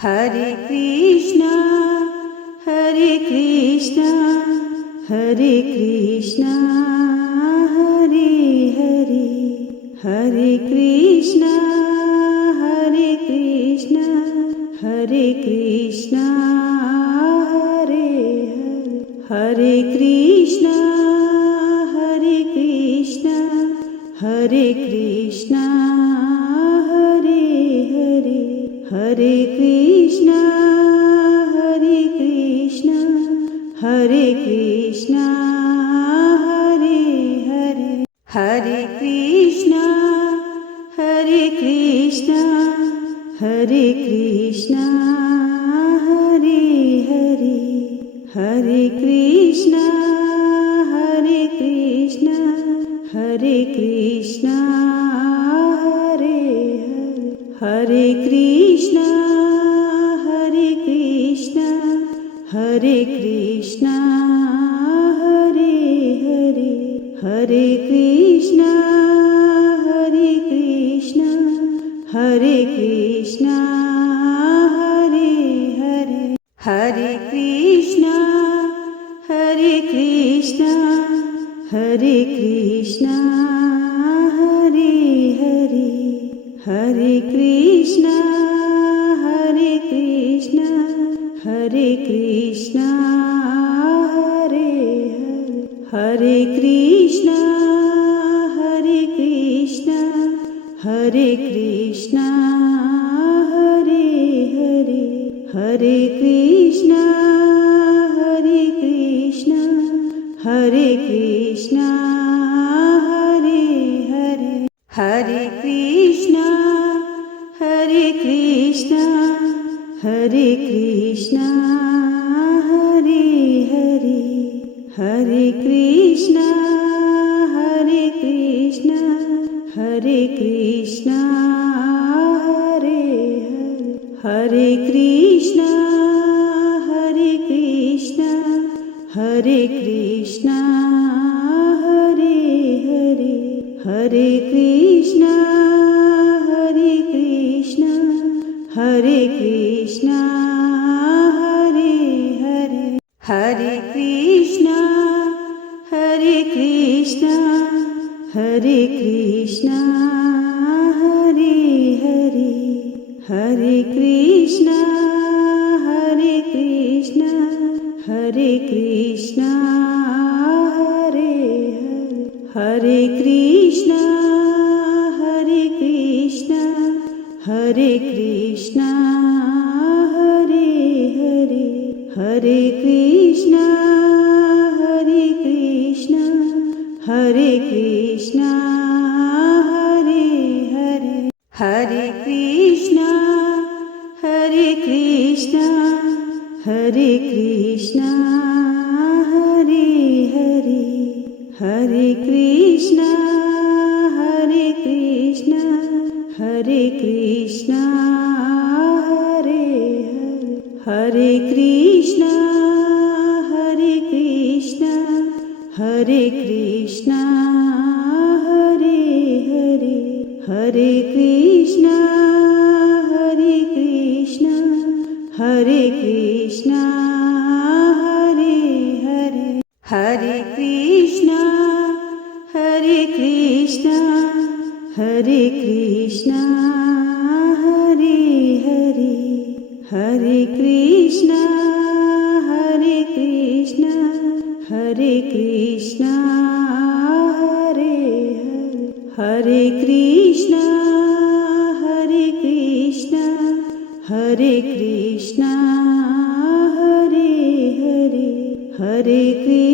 Hare Krishna, Hare Krishna, Hare Krishna, Hare Hare, Hare Krishna, Hare Krishna, Hare Krishna, Hare Hare, Hare Krishna, Hare Krishna, Hare Krishna, Hare Hare, Hare Krishna, Hare Krishna, Hare Krishna, Hare Hare, Hare Krishna, Hare Krishna, Hare Krishna, Hare Hare, Hare Krishna, Hare Krishna, Hare Krishna, Hare Hare, Hare Krishna, Hare Krishna, Hare Krishna, Hare Hare, Hare Krishna, Hare Krishna, Hare Krishna, Hare Hare, Hare Krishna, Hare Krishna, Hare Krishna, Hare Hare, Hare Krishna, Hare Krishna, Hare Krishna, Hare Hare, Hare Krishna, Hare Krishna, Hare Krishna, Hare Hare, Hare Krishna, Hare Krishna, Hare Krishna, Hare Hare, Hare Krishna, Hare Krishna, Hare Krishna, Hare Hare, Hare Krishna, Hare Krishna, Hare Krishna, Hare Hare, Hare Krishna, Hare Krishna, Hare Krishna, Hare Hare, Hare Krishna, Hare Krishna, Hare Krishna, Hare Hare, Hare Krishna, Hare Krishna, Hare Krishna, Hare Hare, Hare Krishna, Hare Krishna, Hare Krishna, Hare Hare, Hare Krishna, Hare Krishna, Hare Krishna, Hare Hare, Hare Krishna, Hare Krishna, Hare Krishna, Hare Hare, Hare Krishna, Hare Krishna, Hare Krishna, Hare Hare, Hare Krishna, Hare Krishna, Hare Krishna, Hare Hare, Hare Krishna, Hare Krishna, Hare Krishna, Hare Hare, Hare Krishna, Hare Krishna, Hare Krishna, Hare Hare, Hare Krishna, Hare Krishna, Hare Krishna, Hare Hare, Hare Krishna, Hare Krishna, Hare Krishna, Hare Hare, Hare Krishna, Hare Krishna, Hare Krishna, Hare Hare, Hare Krishna.